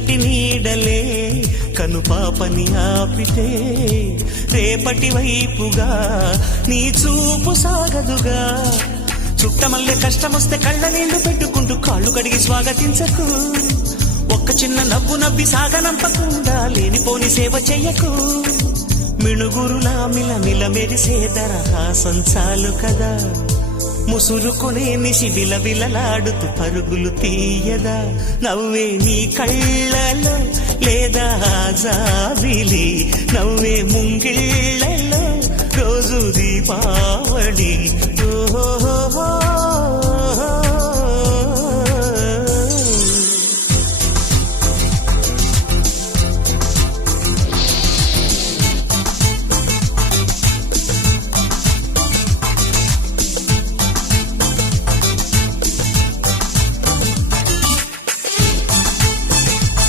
నీడలే కనుపాపని ఆపితే రేపటి వైపుగా నీ చూపు సాగదుగా. చుట్టమల్లె కష్టమొస్తే కళ్ళ నీళ్లు పెట్టుకుంటూ కాళ్ళు కడిగి స్వాగతించకు. ఒక్క చిన్న నవ్వు నవ్వి సాగనంపకుండా లేనిపోని సేవ చెయ్యకు. మిణుగురులా మిలమిల మెరిసే దరహాసం చాలు కదా. ముసురుకునే నిశి విలవిలలాడుతూ పరుగులు తీయదా. నవ్వే నీ కళ్ళలో లేదా జాబిలి, నవ్వే ముంగిళ్ళలో రోజు దీపావళి. ఓహో